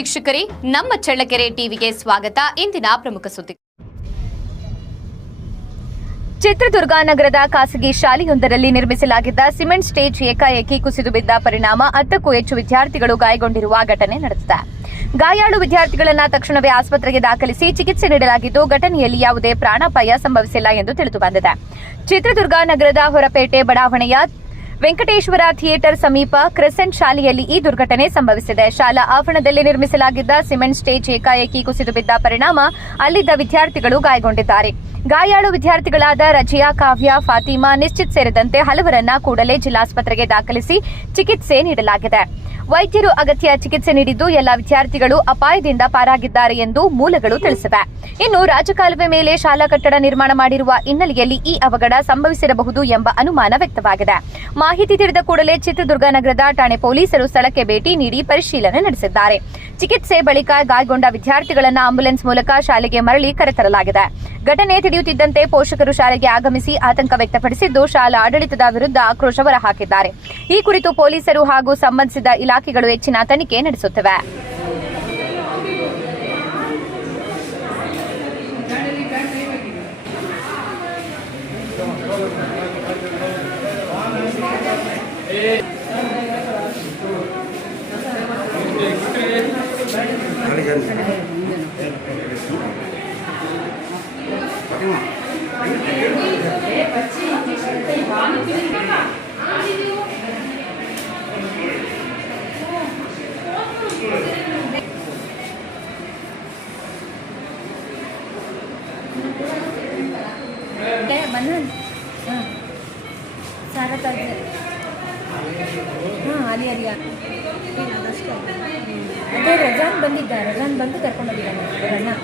ವೀಕ್ಷಕರೇ, ನಮ್ಮ ಚಳ್ಳಕೆರೆ ಟಿವಿಗೆ ಸ್ವಾಗತ. ಇಂದಿನ ಪ್ರಮುಖ ಸುದ್ದಿ. ಚಿತ್ರದುರ್ಗ ನಗರದ ಖಾಸಗಿ ಶಾಲೆಯೊಂದರಲ್ಲಿ ನಿರ್ಮಿಸಲಾಗಿದ್ದ ಸಿಮೆಂಟ್ ಸ್ಟೇಜ್ ಏಕಾಏಕಿ ಕುಸಿದು ಬಿದ್ದ ಪರಿಣಾಮ 10ಕ್ಕೂ ಹೆಚ್ಚು ವಿದ್ಯಾರ್ಥಿಗಳು ಗಾಯಗೊಂಡಿರುವ ಘಟನೆ ನಡೆದಿದೆ. ಗಾಯಾಳು ವಿದ್ಯಾರ್ಥಿಗಳನ್ನು ತಕ್ಷಣವೇ ಆಸ್ಪತ್ರೆಗೆ ದಾಖಲಿಸಿ ಚಿಕಿತ್ಸೆ ನೀಡಲಾಗಿದ್ದು, ಘಟನೆಯಲ್ಲಿ ಯಾವುದೇ ಪ್ರಾಣಾಪಾಯ ಸಂಭವಿಸಿಲ್ಲ ಎಂದು ತಿಳಿದುಬಂದಿದೆ. ಚಿತ್ರದುರ್ಗ ನಗರದ ಹೊರಪೇಟೆ ಬಡಾವಣೆಯ ವೆಂಕಟೇಶ್ವರ ಥಿಯೇಟರ್ ಸಮೀಪ ಕ್ರೆಸೆಂಟ್ ಶಾಲೆಯಲ್ಲಿ ಈ ದುರ್ಘಟನೆ ಸಂಭವಿಸಿದೆ. ಶಾಲಾ ಆವರಣದಲ್ಲಿ ನಿರ್ಮಿಸಲಾಗಿದ್ದ ಸಿಮೆಂಟ್ ಸ್ಟೇಜ್ ಏಕಾಏಕಿ ಕುಸಿದು ಬಿದ್ದ ಪರಿಣಾಮ ಅಲ್ಲಿದ್ದ ವಿದ್ಯಾರ್ಥಿಗಳು ಗಾಯಗೊಂಡಿದ್ದಾರೆ. ಗಾಯಾಳು ವಿದ್ಯಾರ್ಥಿಗಳಾದ ರಜಿಯಾ, ಕಾವ್ಯ, ಫಾತಿಮಾ, ನಿಶ್ಚಿತ್ ಸೇರಿದಂತೆ ಹಲವರನ್ನ ಕೂಡಲೇ ಜಿಲ್ಲಾಸ್ಪತ್ರೆಗೆ ದಾಖಲಿಸಿ ಚಿಕಿತ್ಸೆ ನೀಡಲಾಗಿದೆ. ವೈದ್ಯರು ಅಗತ್ಯ ಚಿಕಿತ್ಸೆ ನೀಡಿದ್ದು, ಎಲ್ಲಾ ವಿದ್ಯಾರ್ಥಿಗಳು ಅಪಾಯದಿಂದ ಪಾರಾಗಿದ್ದಾರೆ ಎಂದು ಮೂಲಗಳು ತಿಳಿಸಿವೆ. ಇನ್ನು ರಾಜಕಾಲುವೆ ಮೇಲೆ ಶಾಲಾ ಕಟ್ಟಡ ನಿರ್ಮಾಣ ಮಾಡಿರುವ ಹಿನ್ನೆಲೆಯಲ್ಲಿ ಈ ಅವಘಡ ಸಂಭವಿಸಿರಬಹುದು ಎಂಬ ಅನುಮಾನ ವ್ಯಕ್ತವಾಗಿದೆ. ಮಾಹಿತಿ ತಿಳಿದ ಕೂಡಲೇ ಚಿತ್ರದುರ್ಗ ನಗರದ ಠಾಣೆ ಪೊಲೀಸರು ಸ್ಥಳಕ್ಕೆ ಭೇಟಿ ನೀಡಿ ಪರಿಶೀಲನೆ ನಡೆಸಿದ್ದಾರೆ. ಚಿಕಿತ್ಸೆ ಬಳಿಕ ಗಾಯಗೊಂಡ ವಿದ್ಯಾರ್ಥಿಗಳನ್ನು ಆಂಬ್ಯುಲೆನ್ಸ್ ಮೂಲಕ ಶಾಲೆಗೆ ಮರಳಿ ಕರೆತರಲಾಗಿದೆ. ಘಟನೆ ತಿಳಿಯುತ್ತಿದ್ದಂತೆ ಪೋಷಕರು ಶಾಲೆಗೆ ಆಗಮಿಸಿ ಆತಂಕ ವ್ಯಕ್ತಪಡಿಸಿದ್ದು, ಶಾಲಾ ಆಡಳಿತದ ವಿರುದ್ಧ ಆಕ್ರೋಶ ಹೊರಹಾಕಿದ್ದಾರೆ. ಈ ಕುರಿತು ಪೊಲೀಸರು ಹಾಗೂ ಸಂಬಂಧಿಸಿದ ಇಲಾಖೆಗಳು ಹೆಚ್ಚಿನ ತನಿಖೆ ನಡೆಸುತ್ತಿವೆ. ಅದೇ ರಜಾನ್ ಬಂದಿದ್ದ, ರಜಾನ್ ಬಂದು ಕರ್ಕೊಂಡು ಹೋಗಿದ್ದಾನೆ.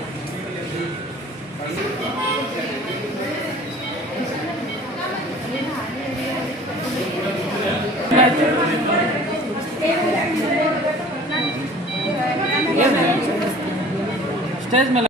ಸ್ಟೇಜ್ ಮೇಲೆ